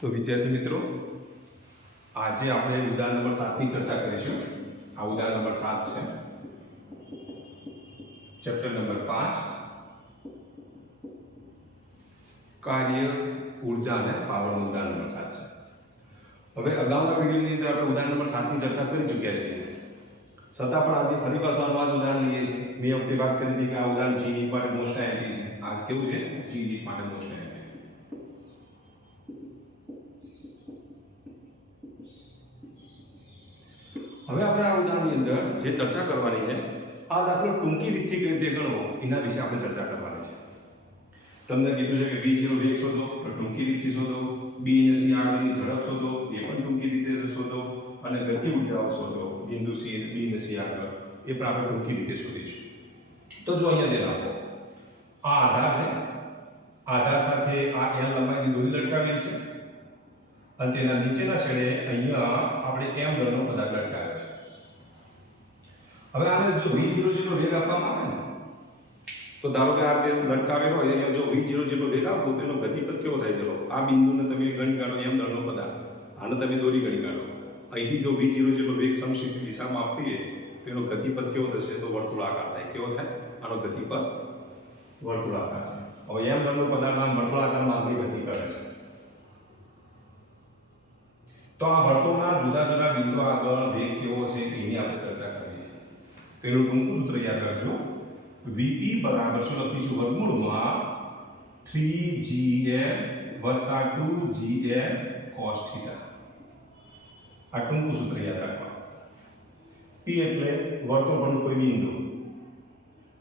તો વિદ્યાર્થી મિત્રો, આજે આપણે ઉદાહરણ નંબર સાતની ચર્ચા કરીશું. આ ઉદાહરણ નંબર સાત છે. ચેપ્ટર નંબર પાંચ. કાર્ય, ઊર્જા અને પાવરનું ઉદાહરણ નંબર સાત છે. હવે અગાઉના વિડીયોની અંદર આપણે ઉદાહરણ નંબર સાતની ચર્ચા કરી ચૂક્યા છીએ. છતાં પણ આજે ફરી પાછું આનું આ ઉદાહરણ લઈએ છીએ. મેં વખતે વાત કરી હતી કે આ ઉદાહરણ જીની માટે મોસ્ટ છે. આ કેવું છે? જીની માટે મોસ્ટ આઈએમપી હવે આપણે આ ઉદાહરણની અંદર જે ચર્ચા કરવાની છે, આ દાખલો ટૂંકી રીતથી કઈ રીતે ગણવો, એના વિશે આપણે ચર્ચા કરવાની છે. તમને કીધું છે કે બી જીરો વેગ શોધો ટૂંકી રીતથી શોધો, બી અને સી આગળની ઝડપ શોધો, એ પણ ટૂંકી રીતે શોધો, અને ગતિ ઉર્જાઓ શોધો, બિંદુ સી, બી અને સી આગળ, એ પણ આપણે ટૂંકી રીતે શોધીશું. તો જો અહીંયા ધ્યાન આપો, આ આધાર છે. આધાર સાથે આ એલ લંબાઈની દોરી લટકાવેલ છે. અને તેના નીચેના છેડે અહીંયા આપણે એમ દળનો પદાર્થ લટકાવ્યો છે. હવે આને જો v0 વેગ આપવામાં આવે ને, તો ધારો કે આ બે લટકાવેલો હોય, અહીંયા જો v0 જીરો વેગ આપો, તો એનો ગતિપથ કેવો થાય? ચલો, આ બિંદુને તમે ગણી કાઢો એમ દળનો પદાર્થ. આને તમે દોરી ગણી કાઢો. અહીંથી જો v0 જેટલો વેગ સમશિષ્ટ દિશામાં આપીએ, તો એનો ગતિપથ કેવો થશે? તો વર્તુળાકાર થાય. કેવો થાય? આનો ગતિપથ વર્તુળાકાર છે. હવે એમ દળનો પદાર્થ આમ વર્તુળાકાર આગળ ગતિ કરે છે. તો આ વર્તુળના જુદા જુદા બિંદુ આગળ વેગ કેવો છે એની આપણે ચર્ચા કરવી છે તેનું ટૂંકું સૂત્ર યાદ રાખજો. વીપી બરાબર શું લખીશું? વર્ગમૂળમાં 3gm વત્તા 2gm cos થીટા. આ ટૂંકું સૂત્ર યાદ રાખવા પી એટલે વર્તુળ પરનું કોઈ બિંદુ.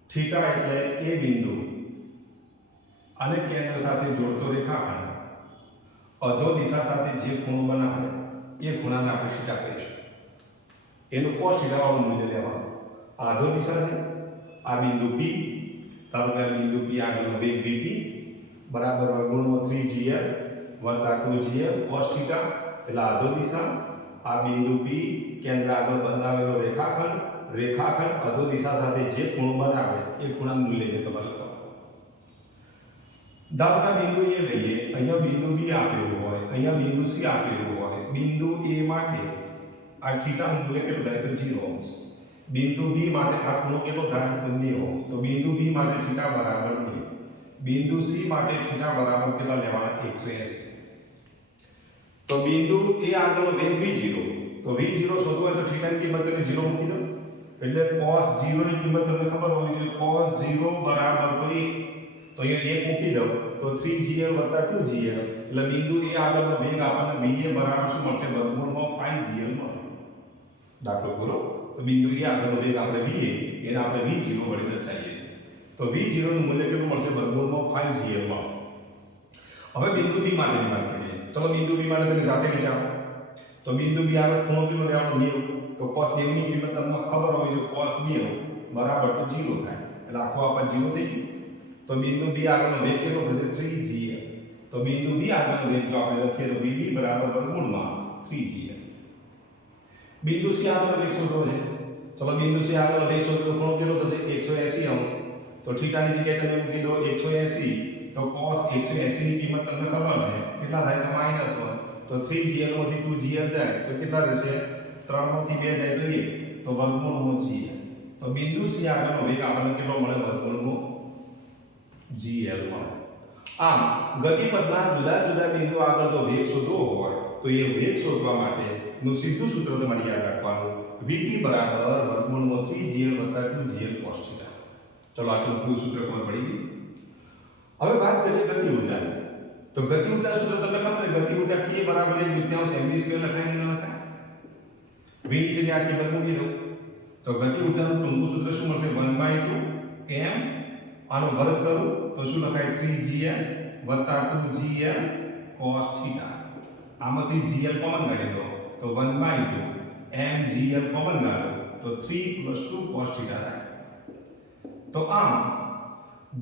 થીટા એટલે એ બિંદુ. અને કેન્દ્ર સાથે જોડતો રેખાખંડ અધો દિશા સાથે જે ખૂણો બનાવે, એ ખૂણાને આપણે સીટા કહીશું. એનું cos સીટાવાળું મૂલ્ય લેવાનું? આધો દિશા છે, આ બિંદુ પી ધારો કે આ બિંદુ પી આગળનો બે બીપી બરાબર વર્ગમૂળમાં 3gl વત્તા ટુ જીએલ કોસ થીટા એટલે આધો દિશા, આ બિંદુ બી કેન્દ્ર આગળ બંધાવેલો રેખાખંડ રેખાખંડ અધો દિશા સાથે જે ખૂણો બનાવે, એ ખૂણાનું મૂલ્ય છે તમારે ધારો કે બિંદુ એ લઈએ. અહીંયા બિંદુ બી આપેલું હોય. અહીંયા બિંદુ સી આપેલું હોય. બિંદુ એ માટે આ થીટાનું મૂલ્ય કેટલું થાય? તો જીરો અંશ બિંદુ બી માટે આ ખૂણો કેટલો થાય? તો 90 અંશ તો બિંદુ બી માટે થીટા બરાબર 90 બિંદુ સી માટે થીટા બરાબર કેટલા લેવાના? 180 તો બિંદુ એ આગળનો વેગ v0 તો વી જીરો શોધવું હોય તો થીટાની કિંમત તમે જીરો મૂકી દો. એટલે કોસ 0 ની કિંમત તમને ખબર હોવી જોઈએ. કોસ જીરો બરાબર તો 1 તો અહીંયા એક મૂકી દઉં. તો 3gl 2gl એટલે બિંદુ એ આગળનો વેગ આપણને va બરાબર શું મળશે? વર્ગમૂળમાં 5gl મળે. દાખલો પૂરો. તો બિંદુ એ આગળનો વેગ આપણે va એને આપણે v0 વડે દર્શાવીએ છીએ. તો v0 નું મૂલ્ય કેટલું મળશે? વર્ગમૂળમાં 5gl માં. હવે બિંદુ B માટેની વાત કરીએ. ચલો બિંદુ B માટે તમે જાતે વિચારો. તો બિંદુ B આગળ ખૂણો કેટલો લેવાનો? 90 તો cos 90 ની કિંમત તમને ખબર હોય જો cos 90 બરાબર તો 0 થાય. એટલે આખો આપણ 0 થઈ ગયું. તો બિંદુ B આગળનો વેગ કેટલો થશે 3gl તો બિંદુ B આગળનો વેગ જો આપણે લખીએ તો VB બરાબર વર્ગમૂળમાં 3gl બિંદુ C આગળનો વેગ શોધવો છે ચલો બિંદુ C આગળનો વેગ શોધવો તો ખૂણો કેટલો થશે 180 અંશ તો થીટાની જગ્યાએ તમે મૂકી દો 180 તો cos 180 ની કિંમત તમને ખબર છે કેટલા થાય તો માઇનસ 1 તો 3gl માંથી 2gl જાય તો કેટલા રહેશે 3 માંથી 2 જાય તો 1 તો વર્ગમૂળમાં gl તો બિંદુ C આગળનો વેગ આપણને કેટલો મળે વર્ગમૂળમાં gl મળે આમ ગતિપથના જુદા જુદા બિંદુ આગળ જો વેગ શોધવો હોય, તો એ વેગ શોધવા માટે નું સીધું સૂત્ર તમારે યાદ રાખવાનું. Vp બરાબર વર્ગમૂળમાં 3gl 2gl cos θ ચલો, આટલું પૂરું સૂત્ર ખબર પડી ગયું. હવે વાત કરીએ ગતિ ઊર્જાની તો ગતિ ઊર્જા સૂત્ર તમને ખબર ગતિ ઊર્જા k બરાબર 1 દુત્યાંશ mv સ્ક્વેર લખાય ને ન લખાય? V ની જગ્યાએ આ કિંમત મૂકી દો તો ગતિ ઊર્જાનું ટૂંકું સૂત્ર શું મળશે? 1/2 m આનો વર્ગ કરું તો શું લખાય? 3gl 2gl cos થીટા આમાંથી gl કોમન કાઢી દો તો 1/2 mgl કોમન કાઢો તો 3 2 cos થીટા થાય. તો આમ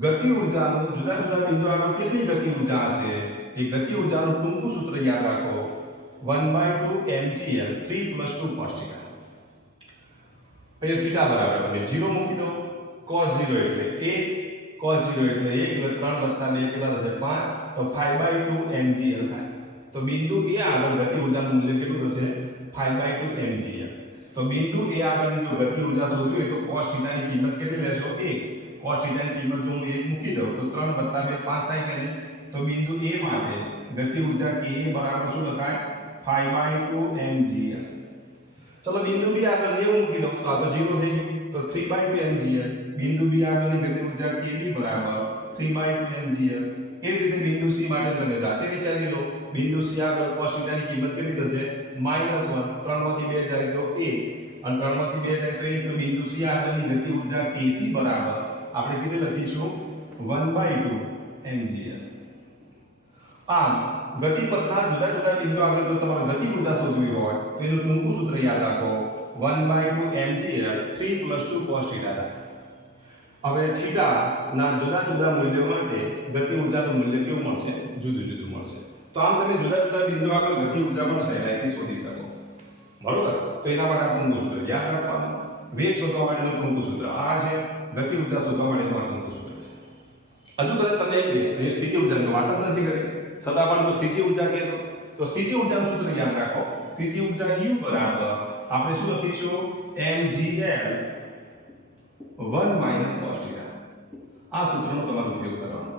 ગતિ ઊર્જાનું જુદા જુદા બિંદુ આગળ કેટલી ગતિ ઊર્જા હશે? એ ગતિ ઉર્જાનું ટૂંકું સૂત્ર યાદ રાખો. 1/2 mgl 3 2 cos થીટા અહીંયા થીટા બરાબર તમે 0 મૂકી દો. cos 0 એટલે 1 cos 0 એટલે 1 એટલે 3 2 કેટલા થશે? 5 તો 5/2 mgl થાય. તો બિંદુ એ આગળ ગતિ ઊર્જાનું મૂલ્ય કેટલું થશે? 5 બાય 2 mgl. તો બિંદુ એ આગળની જો ગતિ ઊર્જા શોધવી હોય તો cos θ ની કિંમત કેટલી લેશો? 1 cos θ ની કિંમત જો હું 1 મૂકી દઉં તો 3 2 5 થાય કે નહીં? તો બિંદુ a માટે ગતિ ઊર્જા એ બરાબર શું લખાય? 5 બાય 2 mgl. ચલો બિંદુ બી આગળ 90 મૂકી દઉં. તો આ તો 0 થઈ ગયું. તો 3 બાય 2 mgl. બિંદુ B આગળની ગતિ ઊર્જા kb બરાબર. 3 બાય 2 mgl એ જ રીતે બિંદુ c માટે તમે જાતે વિચારી લો. બિંદુ c આગળ cos θ ની કિંમત કેટલી થશે? -1 3 માંથી 2 જાય તો a અને 3 માંથી 2 જાય તો a તો બિંદુ c આગળની ગતિ ઊર્જા kc બરાબર. આપણે કેટલી લખીશું? 1 બાય 2 mgl આમ ગતિપથના જુદા જુદા બિંદુ આગળ જો તમારે ગતિ ઊર્જા શોધવી હોય, તો એનું ટૂંકું સૂત્ર યાદ રાખો. 1 બાય 2 mgl 3 2 cos θ હવે થીટા ના જુદા જુદા મૂલ્યો માટે ગતિ ઊર્જાનું મૂલ્ય કેવું મળશે? જુદું જુદું મળશે. તો આમ તમે જુદા જુદા બિંદુ આગળ ગતિ ઊર્જા પણ સહેલાઈથી શોધી શકો. બરોબર? તો એના માટે આ ટૂંકું સૂત્ર યાદ રાખવાનું. વેગ શોધવા માટેનું ટૂંકું સૂત્ર આ છે ગતિ ઊર્જા શોધવા માટેનું આ ટૂંકું સૂત્ર છે. હજુ કદાચ તમે એમ કે સ્થિતિ ઊર્જાની વાત જ નથી કરી. છતાં પણ જો સ્થિતિ ઊર્જા કહે તો સ્થિતિ ઊર્જાનું સૂત્ર યાદ રાખો. સ્થિતિ ઊર્જા u બરાબર? આપણે શું લખીશું? mgl 1 માઇનસ કોસ આ સૂત્રનો તમારે ઉપયોગ કરવાનો.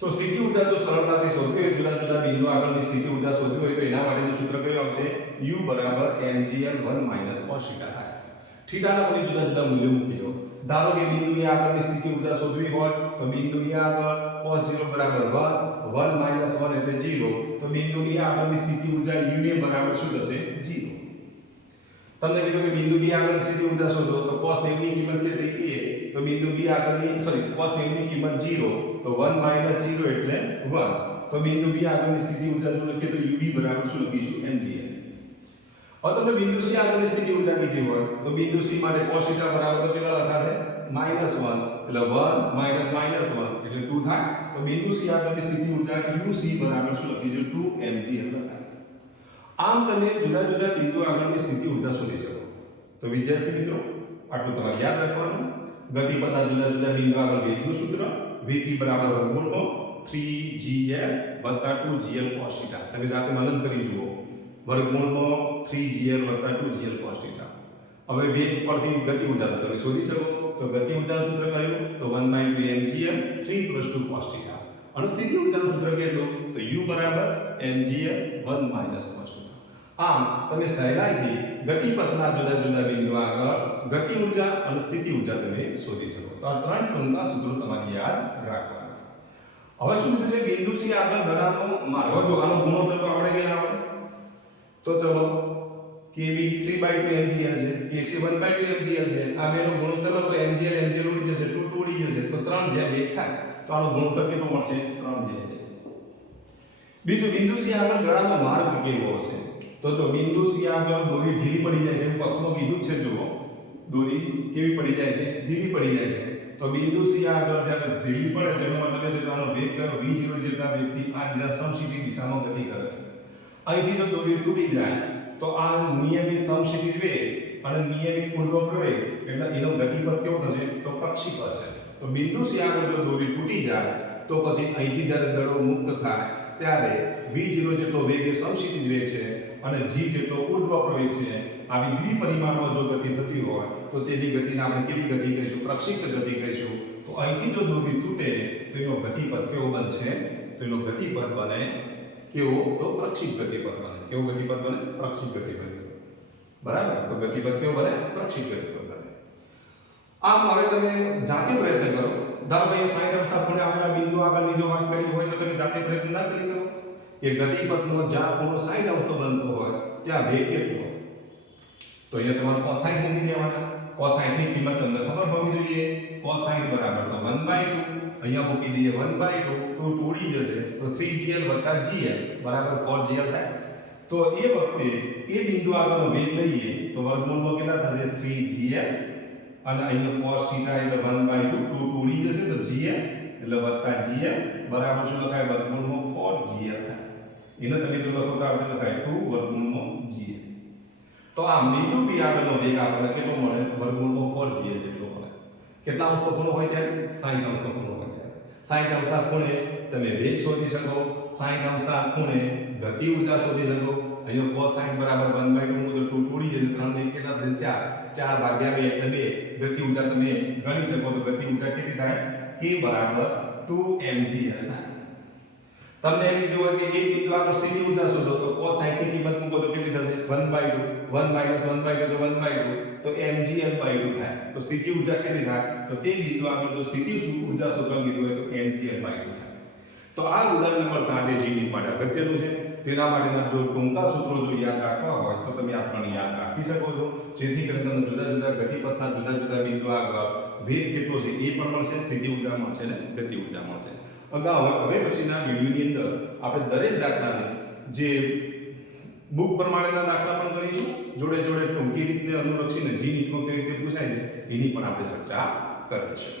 તો સ્થિતિ ઊર્જા જો સરળતાથી શોધવી હોય, જુદા જુદા બિંદુ આગળની સ્થિતિ ઊર્જા શોધવી હોય, તો એના માટેનું સૂત્ર કયું આવશે? u બરાબર mgl 1 માઇનસ cos થીટા થાય. થીટાના તમે જુદા જુદા મૂલ્યો મૂકી દો. ધારો કે બિંદુ એ આગળની સ્થિતિ ઊર્જા શોધવી હોય તો બિંદુ એ આગળ cos 0 બરાબર 1 1 માઇનસ 1 એટલે 0 તો બિંદુ એ આગળની સ્થિતિ ઊર્જા u એ બરાબર શું થશે? 0 તમને કીધું કે બિંદુ બી આગળની સ્થિતિ ઊર્જા શોધો, તો cos 90 ની કિંમત કેટલી હતી તો બિંદુ બી આગળની સોરી cos 90 ની કિંમત 0 તો 1 માઇનસ 0 એટલે 1 તો બિંદુ બી આગળની સ્થિતિ ઊર્જા શું લખીએ? તો ub બરાબર શું લખીશું mg હવે તમને બિંદુ c આગળની સ્થિતિ ઊર્જા કીધી હોય, તો બિંદુ c માટે cos θ બરાબર કેટલા લખાશે? માઇનસ 1 એટલે 1 માઇનસ માઇનસ 1 એટલે 2 થાય. તો બિંદુ c આગળની સ્થિતિ ઊર્જા uc બરાબર શું લખીશું 2 mgl લખાય. આમ તમે જુદા જુદા બિંદુ આગળની સ્થિતિ ઊર્જા શોધી શકો તો વિદ્યાર્થી મિત્રો આટલું તમારે યાદ રાખવાનું ગતિપથના જુદા જુદા બિંદુ આગળ વેગનું સૂત્ર vp બરાબર વર્ગમૂળનો 3gl 2gl cos θ તમે જાતે મનન કરી જુઓ વર્ગમૂળનો 3gl 2gl cos θ હવે વેગ પરથી ગતિ ઊર્જા તમે શોધી શકો તો ગતિ ઊર્જાનું સૂત્ર કયું તો 1/2 mgl 3 2 cos θ અને સ્થિતિ ઊર્જાનું સૂત્ર કેટલું તો u બરાબર mgl 1 cos θ આમ, તમે સહેલાઈથી ગતિપથના જુદા જુદા બિંદુ આગળ ગતિ ઊર્જા અને સ્થિતિ ઊર્જા તમે શોધી શકો. તો આ ત્રણ ટૂંકા સૂત્રો તમારે યાદ રાખવાના. હવે શું થશે? બિંદુ સી આગળ ધરાનો માર્ગ જો આનો ગુણોત્તર તો આવડે કે આવડે તો ચલો, kb 3/2 mgl છે, kc 1/2 mgl છે, આ બેનો ગુણોત્તર લો તો mgl mgl ઉડી જશે 2 2 ઉડી જશે. તો 3 જેમ 1 થાય, તો આનો ગુણોત્તર કેટલો મળશે? 3 જેમ 1 બીજું, બિંદુ સી આગળ ગળાનો માર્ગ કેવો હશે? તો જો બિંદુ C આગળ દોરી ઢીલી પડી જાય છે હું પક્ષમાં કીધું છે, જુઓ. દોરી કેવી પડી જાય છે? ઢીલી પડી જાય છે. તો બિંદુ C આગળ જ્યારે ઢીલી પડે તેનો મતલબ એ છે કે આનો વેગ કયો? v0 જેટલા વેગથી આ દિશા સમક્ષિતિજ દિશામાં ગતિ કરે છે. અહીંથી જો દોરી તૂટી જાય, તો આ નિયમિત સમક્ષિતિજ વેગ અને નિયમિત ઉર્ધ્વ પ્રવેગ, એટલે એનો ગતિપથ કેવો થશે? તો પ્રક્ષિપ છે. તો બિંદુ સી આગળ જો દોરી તૂટી જાય, તો પછી અહીંથી જ્યારે દડો મુક્ત થાય, ત્યારે v0 જેટલો વેગ એ સમક્ષિતિજ વેગ છે અને g જેટલો ઉર્ધ્વ પ્રવેગ છે, આવી દ્વિપરિમાણમાં જો ગતિ થતી હોય, તો તેની ગતિને આપણે કેવી ગતિ કહીશું? પ્રક્ષિપ્ત ગતિ કહીશું. તો અહીંથી જો દોરી તૂટે, તો એનો ગતિપથ કેવો બનશે? તો એનો ગતિપથ બને કેવો? તો પ્રક્ષિપ્ત ગતિપથ બને. કેવો ગતિપથ બને? પ્રક્ષિપ્ત ગતિપથ બરાબર? તો ગતિપથ કેવો બને? પ્રક્ષિપ્ત ગતિપથ બને. આમ હવે તમે જાતે પ્રયત્ન કરો. ધારો કે 60 અંશના ખૂણે આવેલા બિંદુ આગળની જો વાત કરી હોય તો તમે જાતે પ્રયત્ન ના કરી શકો. કે ગતિપથનો જ્યાં ખૂણો 60 આવતો બનતો હોય, ત્યાં વેગ કેટલો તો અહીંયા તમારે cos 60 મૂકી દેવાના. cos 60 ની કિંમત તમને ખબર હોવી જોઈએ. cos 60 બરાબર તો 1/2 અહીંયા મૂકી દઈએ 1/2 તો 2 ઉડી જશે. તો 3gl gl બરાબર 4gl થાય. તો એ વખતે એ બિંદુ આગળનો વેગ લઈએ, તો વર્ગમૂળનો કેટલા થશે? 3gl અને અહીંયા cos થીટા એટલે 1/2 2 2 ઉડી જશે તો gl એટલે વત્તા gl બરાબર શું લખાય? વર્ગમૂળમાં 4gl થાય. એને તમે જો લખો તો આપણે લખાય 2 વર્ગમૂળનો gl તો આ બિંદુ P આપેલો વેગ આપણને કેટલો મળે? વર્ગમૂળમાં 4gl જેટલો મળે. કેટલા અંશનો ખૂણો હોય ત્યારે? 60 અંશનો ખૂણો હોય ત્યારે. 60 અંશના ખૂણે તમે વેગ શોધી શકો. સાઈન અંશના ખૂણે ગતિ ઊર્જા શોધી શકો. અહીંયા cos sin બરાબર 1 બાય 2 મૂકો તો 2 થોડી જશે 3 ને 1 કેટલા થશે? 4 4 ભાગ્યા 2 એટલે 2 ગતિ ઊર્જા તમે ગણી શકો તો ગતિ ઊર્જા કેટલી થાય? k બરાબર 2 mg થાય. તમને એમ કીધું હોય કે એક બિંદુ આગળ સ્થિતિ ઊર્જા શોધો તો cos sin ની કિંમત મૂકો તો કેટલી થશે? 1 બાય 2 1 માઇનસ 1 બાય 2 તો 1 બાય 2 તો mg m બાય 2 થાય. તો સ્થિતિ ઊર્જા કેટલી થાય? તો તે બિંદુ આગળ જો સ્થિતિ ઊર્જા શોધવાનું કીધું હોય તો mg m બાય 2 થાય. તો આ ઉદાહરણ નંબર 7 એ જીની માટે અગત્યનું છે. તેના માટેના જો ટૂંકા સૂત્રો જો યાદ રાખવા હોય તો તમે આ ત્રણ યાદ રાખી શકો છો. જેથી કરીને તમને જુદા જુદા ગતિપથના જુદા જુદા બિંદુ આગળ વેગ કેટલો છે એ પણ મળશે, સ્થિતિ ઊર્જા મળશે ને ગતિ ઊર્જા મળશે. અગાઉ હવે પછીના વિડીયોની અંદર આપણે દરેક દાખલાને જે બુક પ્રમાણેના દાખલા પણ ગણીશું જોડે જોડે ટૂંકી રીતને અનુલક્ષીને જી નીટમાં કેવી રીતે પૂછાય છે, એની પણ આપણે ચર્ચા કરીશું